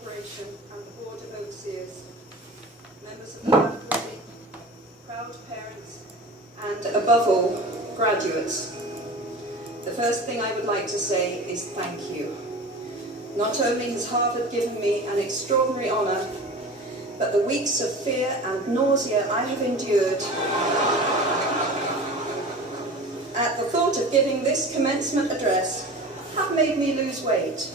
Corporation and the Board of Overseers, members of the faculty, proud parents, and above all, graduates. The first thing I would like to say is thank you. Not only has Harvard given me an extraordinary honour, but the weeks of fear and nausea I have endured at the thought of giving this commencement address have made me lose weight.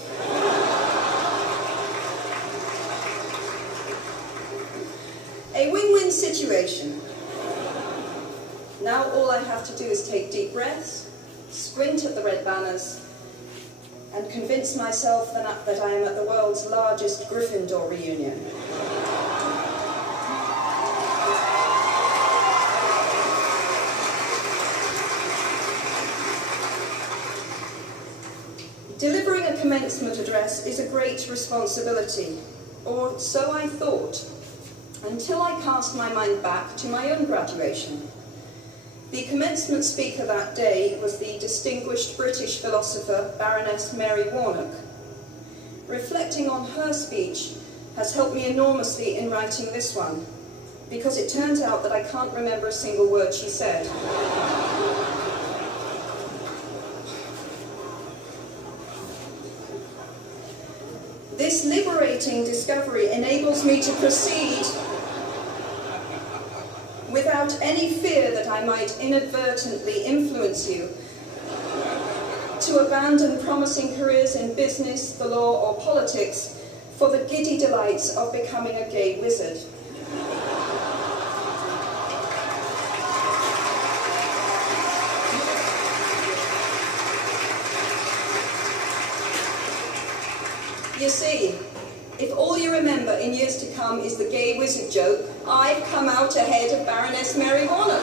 A win-win situation. Now all I have to do is take deep breaths, squint at the red banners, and convince myself that I am at the world's largest Gryffindor reunion. Delivering a commencement address is a great responsibility, or so I thought, until I cast my mind back to my own graduation. The commencement speaker that day was the distinguished British philosopher Baroness Mary Warnock. Reflecting on her speech has helped me enormously in writing this one, because it turns out that I can't remember a single word she said. This liberating discovery enables me to proceed without any fear that I might inadvertently influence you to abandon promising careers in business, the law, or politics for the giddy delights of becoming a gay wizard. You see, if all you remember in years to come is the gay wizard joke, I've come out ahead of Baroness Mary Warnock.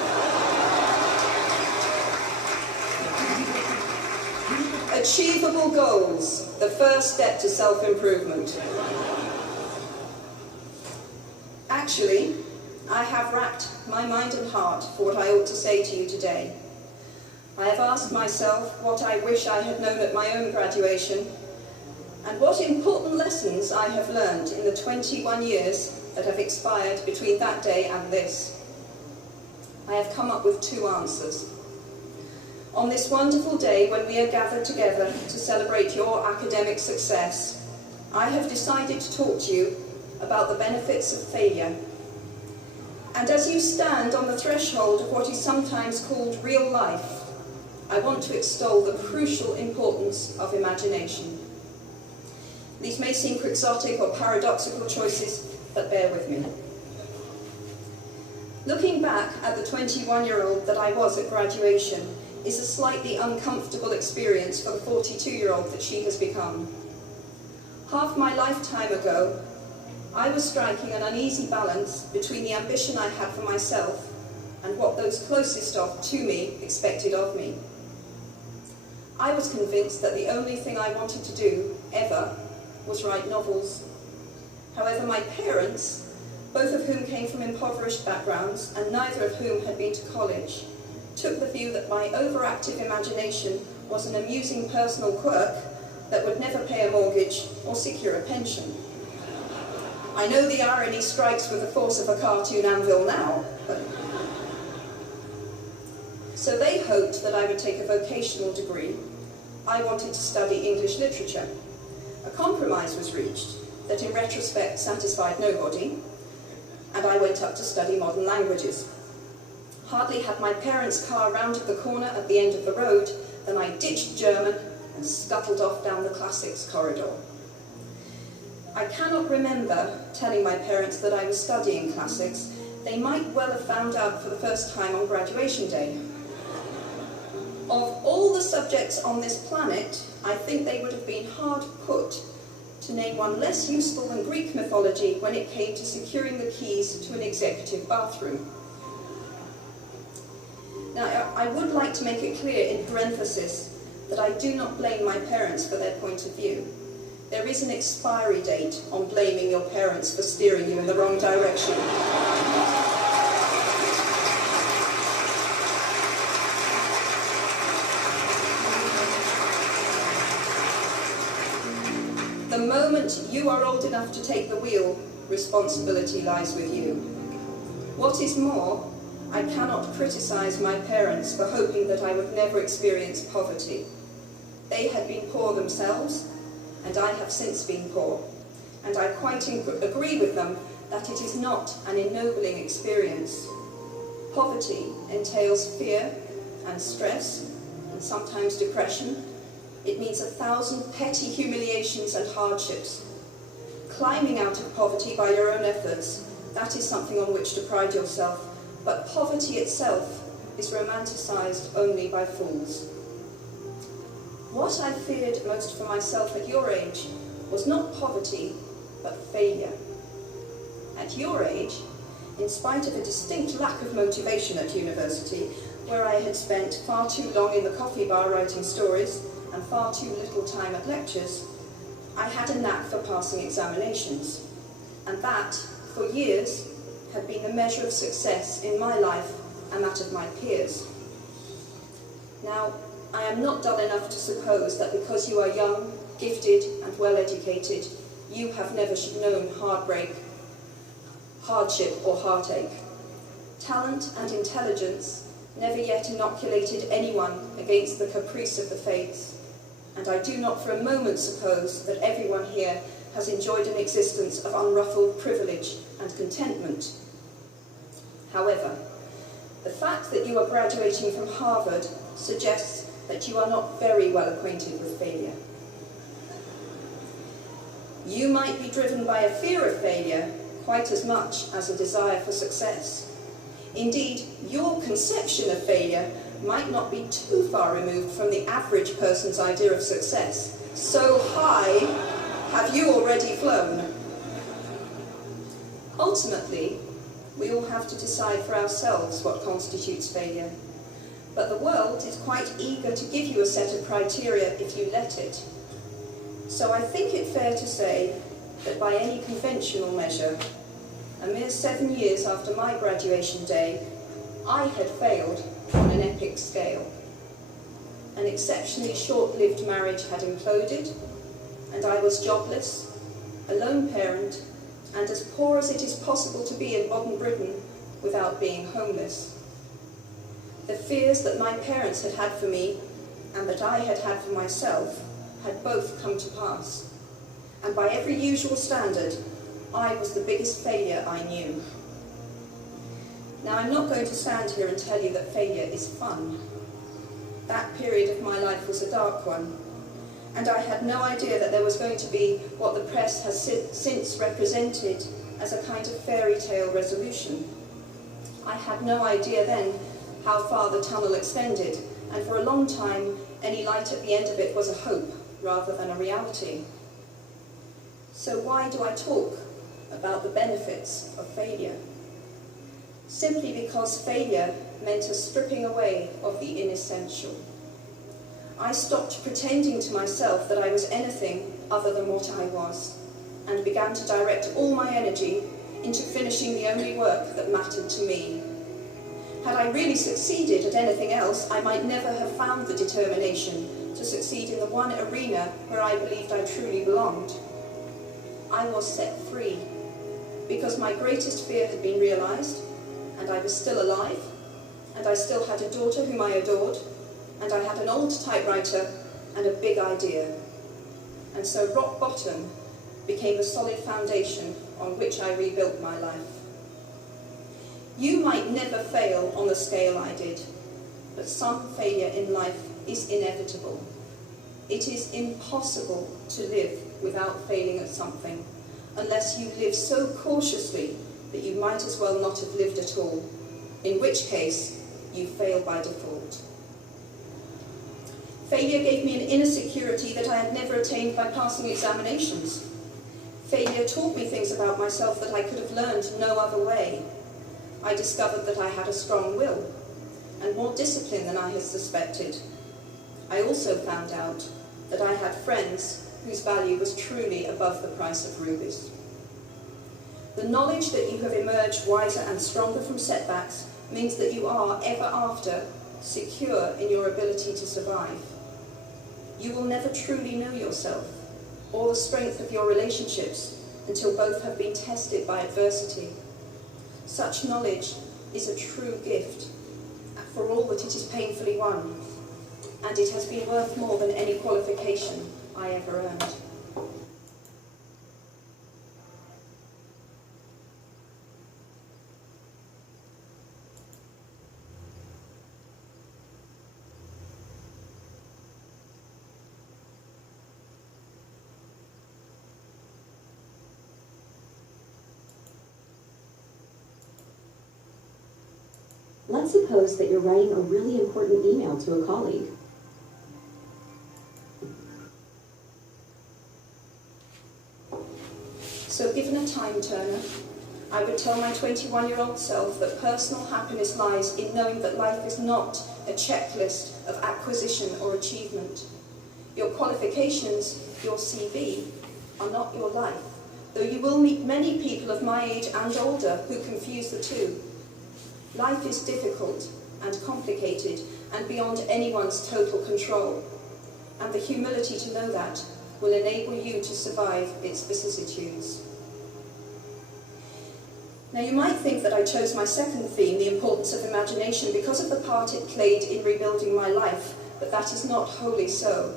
Achievable goals, the first step to self-improvement. Actually, I have racked my mind and heart for what I ought to say to you today. I have asked myself what I wish I had known at my own graduation, and what important lessons I have learned in the 21 years that have expired between that day and this. I have come up with two answers. On this wonderful day when we are gathered together to celebrate your academic success, I have decided to talk to you about the benefits of failure. And as you stand on the threshold of what is sometimes called real life, I want to extol the crucial importance of imagination. These may seem quixotic or paradoxical choices, but bear with me. Looking back at the 21-year-old that I was at graduation is a slightly uncomfortable experience for the 42-year-old that she has become. Half my lifetime ago, I was striking an uneasy balance between the ambition I had for myself and what those closest to me expected of me. I was convinced that the only thing I wanted to do, ever, was write novels. However, my parents, both of whom came from impoverished backgrounds and neither of whom had been to college, took the view that my overactive imagination was an amusing personal quirk that would never pay a mortgage or secure a pension. I know the irony strikes with the force of a cartoon anvil now, but... So they hoped that I would take a vocational degree. I wanted to study English literature. A compromise was reached that in retrospect satisfied nobody, and I went up to study modern languages. Hardly had my parents' car rounded the corner at the end of the road than I ditched German and scuttled off down the classics corridor. I cannot remember telling my parents that I was studying classics. They might well have found out for the first time on graduation day. Of all the subjects on this planet, I think they would have been hard put to name one less useful than Greek mythology when it came to securing the keys to an executive bathroom. Now, I would like to make it clear in parenthesis that I do not blame my parents for their point of view. There is an expiry date on blaming your parents for steering you in the wrong direction. The moment moment you are old enough to take the wheel, responsibility lies with you. What is more, I cannot criticise my parents for hoping that I would never experience poverty. They had been poor themselves, and I have since been poor, and I quite agree with them that it is not an ennobling experience. Poverty entails fear and stress, and sometimes depression. It means 1,000 petty humiliations and hardships. Climbing out of poverty by your own efforts, that is something on which to pride yourself, but poverty itself is romanticised only by fools. What I feared most for myself at your age was not poverty, but failure. At your age, in spite of a distinct lack of motivation at university, where I had spent far too long in the coffee bar writing stories and far too little time at lectures, I had a knack for passing examinations, and that, for years, had been the measure of success in my life and that of my peers. Now, I am not dull enough to suppose that because you are young, gifted and well educated, you have never known heartbreak, hardship or heartache. Talent and intelligence never yet inoculated anyone against the caprice of the fates, and I do not for a moment suppose that everyone here has enjoyed an existence of unruffled privilege and contentment. However, the fact that you are graduating from Harvard suggests that you are not very well acquainted with failure. You might be driven by a fear of failure quite as much as a desire for success. Indeed, your conception of failure might not be too far removed from the average person's idea of success. So high have you already flown. Ultimately, we all have to decide for ourselves what constitutes failure. But the world is quite eager to give you a set of criteria if you let it. So I think it fair to say that by any conventional measure, a mere 7 years after my graduation day, I had failed on an epic scale. An exceptionally short-lived marriage had imploded, and I was jobless, a lone parent, and as poor as it is possible to be in modern Britain without being homeless. The fears that my parents had had for me, and that I had had for myself, had both come to pass. And by every usual standard, I was the biggest failure I knew. Now, I'm not going to stand here and tell you that failure is fun. That period of my life was a dark one, and I had no idea that there was going to be what the press has since represented as a kind of fairy tale resolution. I had no idea then how far the tunnel extended, and for a long time, any light at the end of it was a hope rather than a reality. So why do I talk about the benefits of failure? Simply because failure meant a stripping away of the inessential. I stopped pretending to myself that I was anything other than what I was, and began to direct all my energy into finishing the only work that mattered to me. Had I really succeeded at anything else, I might never have found the determination to succeed in the one arena where I believed I truly belonged. I was set free, because my greatest fear had been realised, and I was still alive, and I still had a daughter whom I adored, and I had an old typewriter and a big idea. And so rock bottom became a solid foundation on which I rebuilt my life. You might never fail on the scale I did, but some failure in life is inevitable. It is impossible to live without failing at something, unless you live so cautiously that you might as well not have lived at all, in which case you fail by default. Failure gave me an inner security that I had never attained by passing examinations. Failure taught me things about myself that I could have learned no other way. I discovered that I had a strong will, and more discipline than I had suspected. I also found out that I had friends whose value was truly above the price of rubies. The knowledge that you have emerged wiser and stronger from setbacks means that you are, ever after, secure in your ability to survive. You will never truly know yourself, or the strength of your relationships until both have been tested by adversity. Such knowledge is a true gift for all that it is painfully won, and it has been worth more than any qualification I ever earned. Let's suppose that you're writing a really important email to a colleague. So given a time turner, I would tell my 21-year-old self that personal happiness lies in knowing that life is not a checklist of acquisition or achievement. Your qualifications, your CV, are not your life, though you will meet many people of my age and older who confuse the two. Life is difficult and complicated and beyond anyone's total control, and the humility to know that will enable you to survive its vicissitudes. Now you might think that I chose my second theme, the importance of imagination, because of the part it played in rebuilding my life, but that is not wholly so.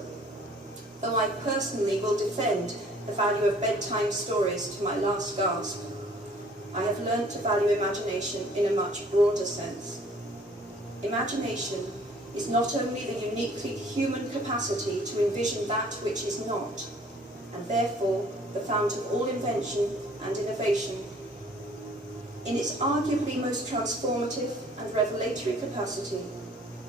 Though I personally will defend the value of bedtime stories to my last gasp, I have learned to value imagination in a much broader sense. Imagination is not only the uniquely human capacity to envision that which is not, and therefore the fount of all invention and innovation. In its arguably most transformative and revelatory capacity,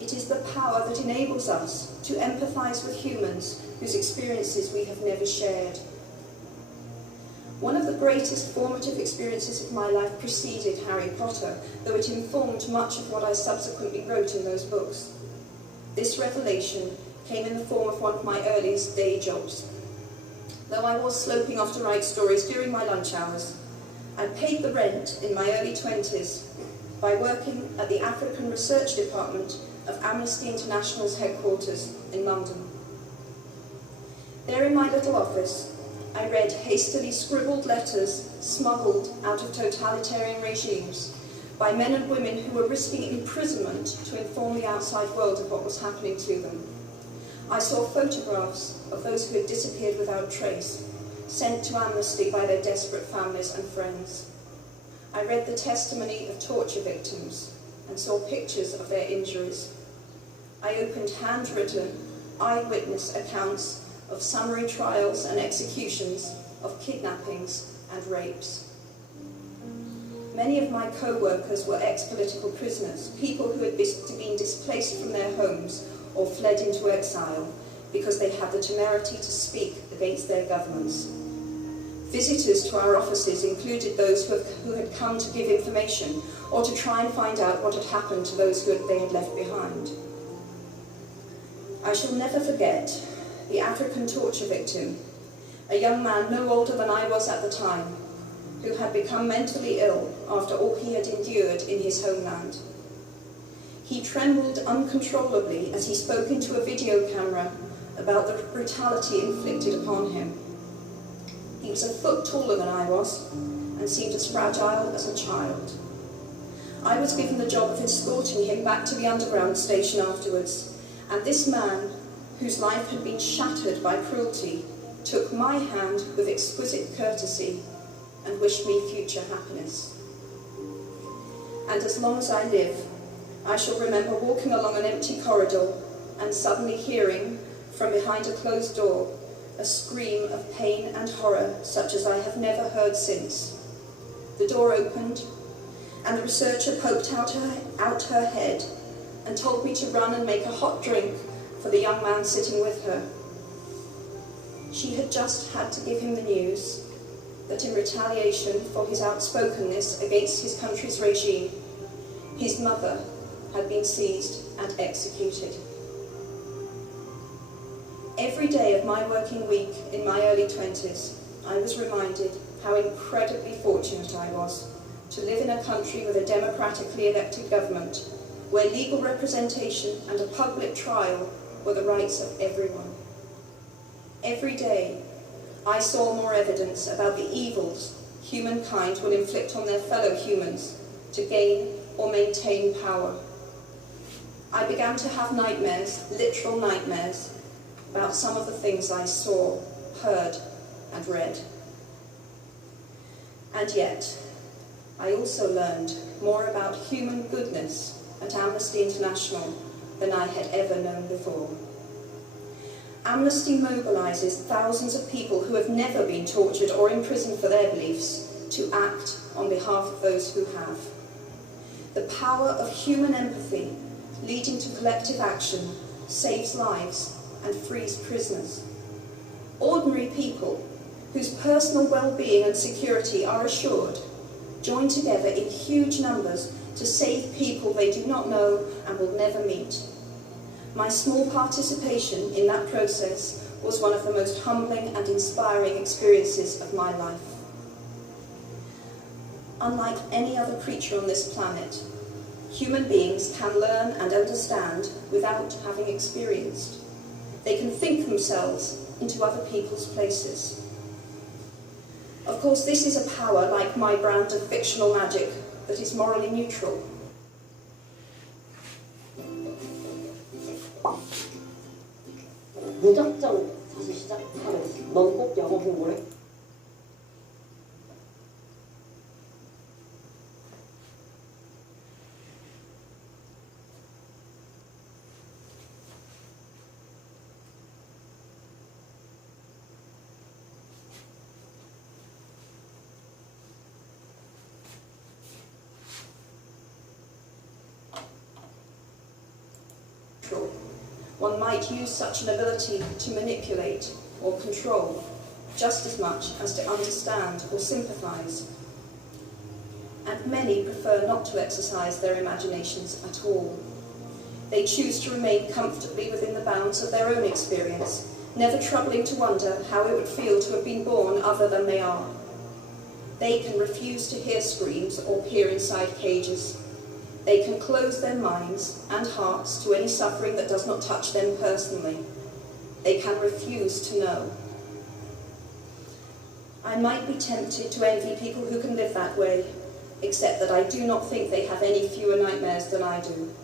it is the power that enables us to empathise with humans whose experiences we have never shared. One of the greatest formative experiences of my life preceded Harry Potter, though it informed much of what I subsequently wrote in those books. This revelation came in the form of one of my earliest day jobs. Though I was sloping off to write stories during my lunch hours, I paid the rent in my early 20s by working at the African Research Department of Amnesty International's headquarters in London. There in my little office, I read hastily scribbled letters smuggled out of totalitarian regimes by men and women who were risking imprisonment to inform the outside world of what was happening to them. I saw photographs of those who had disappeared without trace, sent to amnesty by their desperate families and friends. I read the testimony of torture victims and saw pictures of their injuries. I opened handwritten eyewitness accounts of summary trials and executions, of kidnappings and rapes. Many of my co-workers were ex-political prisoners, people who had been displaced from their homes or fled into exile because they had the temerity to speak against their governments. Visitors to our offices included those who had come to give information or to try and find out what had happened to those they had left behind. I shall never forget the African torture victim, a young man no older than I was at the time, who had become mentally ill after all he had endured in his homeland. He trembled uncontrollably as he spoke into a video camera about the brutality inflicted upon him. He was a foot taller than I was and seemed as fragile as a child. I was given the job of escorting him back to the underground station afterwards, and this man, whose life had been shattered by cruelty, took my hand with exquisite courtesy and wished me future happiness. And as long as I live, I shall remember walking along an empty corridor and suddenly hearing, from behind a closed door, a scream of pain and horror such as I have never heard since. The door opened, and the researcher poked out her head and told me to run and make a hot drink for the young man sitting with her. She had just had to give him the news that in retaliation for his outspokenness against his country's regime, his mother had been seized and executed. Every day of my working week in my early 20s, I was reminded how incredibly fortunate I was to live in a country with a democratically elected government, where legal representation and a public trial were the rights of everyone. Every day, I saw more evidence about the evils humankind will inflict on their fellow humans to gain or maintain power. I began to have nightmares, literal nightmares, about some of the things I saw, heard, and read. And yet, I also learned more about human goodness at Amnesty International than I had ever known before. Amnesty mobilises thousands of people who have never been tortured or imprisoned for their beliefs to act on behalf of those who have. The power of human empathy leading to collective action saves lives and frees prisoners. Ordinary people whose personal well-being and security are assured join together in huge numbers to save people they do not know and will never meet. My small participation in that process was one of the most humbling and inspiring experiences of my life. Unlike any other creature on this planet, human beings can learn and understand without having experienced. They can think themselves into other people's places. Of course, this is a power, like my brand of fictional magic, that is morally neutral. 무작정 다시 시작하게 됐어. 넌 꼭 영어 공부를? One might use such an ability to manipulate or control just as much as to understand or sympathise. And many prefer not to exercise their imaginations at all. They choose to remain comfortably within the bounds of their own experience, never troubling to wonder how it would feel to have been born other than they are. They can refuse to hear screams or peer inside cages. They can close their minds and hearts to any suffering that does not touch them personally. They can refuse to know. I might be tempted to envy people who can live that way, except that I do not think they have any fewer nightmares than I do.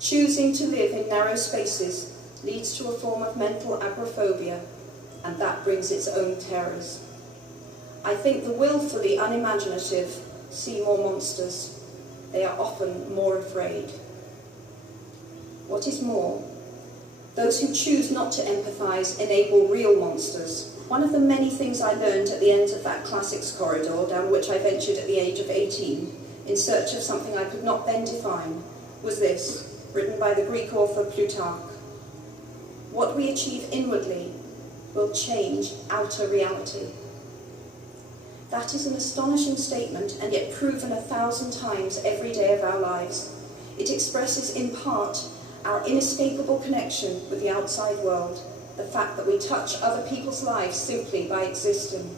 Choosing to live in narrow spaces leads to a form of mental agoraphobia, and that brings its own terrors. I think the willfully unimaginative see more monsters. They are often more afraid. What is more, those who choose not to empathise enable real monsters. One of the many things I learned at the end of that classics corridor down which I ventured at the age of 18 in search of something I could not then define was this, written by the Greek author Plutarch. What we achieve inwardly will change outer reality. That is an astonishing statement, and yet proven 1,000 times every day of our lives. It expresses in part our inescapable connection with the outside world, the fact that we touch other people's lives simply by existing.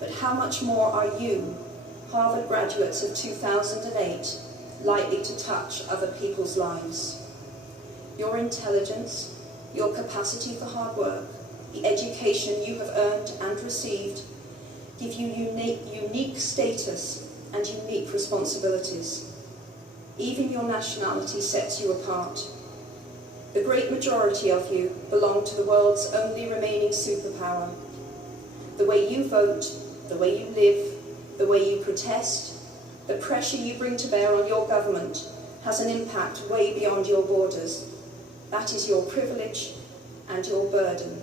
But how much more are you, Harvard graduates of 2008, likely to touch other people's lives? Your intelligence, your capacity for hard work, the education you have earned and received, give you unique status and unique responsibilities. Even your nationality sets you apart. The great majority of you belong to the world's only remaining superpower. The way you vote, the way you live, the way you protest, the pressure you bring to bear on your government has an impact way beyond your borders. That is your privilege and your burden.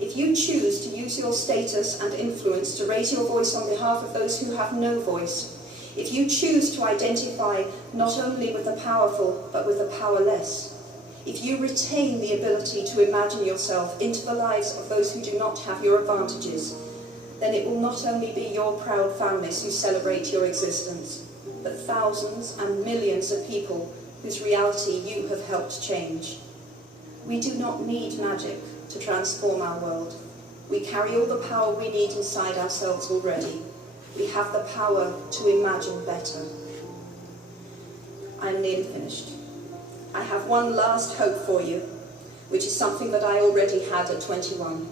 If you choose to use your status and influence to raise your voice on behalf of those who have no voice, if you choose to identify not only with the powerful but with the powerless, if you retain the ability to imagine yourself into the lives of those who do not have your advantages, then it will not only be your proud families who celebrate your existence, but thousands and millions of people whose reality you have helped change. We do not need magic to transform our world. We carry all the power we need inside ourselves already. We have the power to imagine better. I'm nearly finished. I have one last hope for you. which is something that I already had at 21.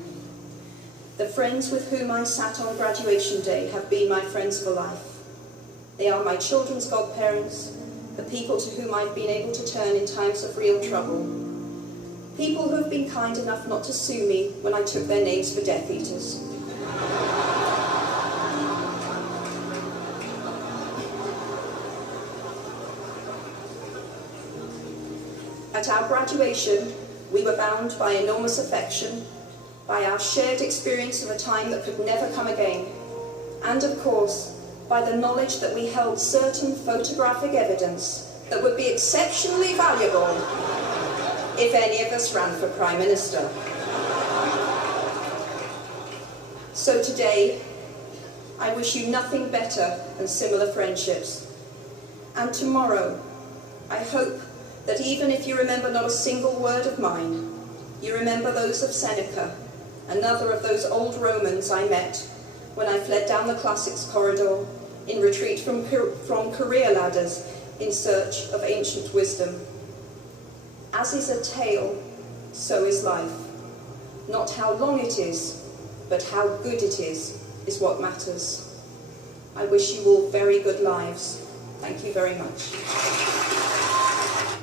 The friends with whom I sat on graduation day have been my friends for life. They are my children's godparents, the people to whom I've been able to turn in times of real trouble, people who have been kind enough not to sue me when I took their names for Death Eaters. At our graduation, we were bound by enormous affection, by our shared experience of a time that could never come again, and of course, by the knowledge that we held certain photographic evidence that would be exceptionally valuable if any of us ran for Prime Minister. So today, I wish you nothing better than similar friendships. And tomorrow, I hope that even if you remember not a single word of mine, you remember those of Seneca, another of those old Romans I met when I fled down the classics corridor in retreat from career ladders in search of ancient wisdom. As is a tale, so is life. Not how long it is, but how good it is what matters. I wish you all very good lives. Thank you very much.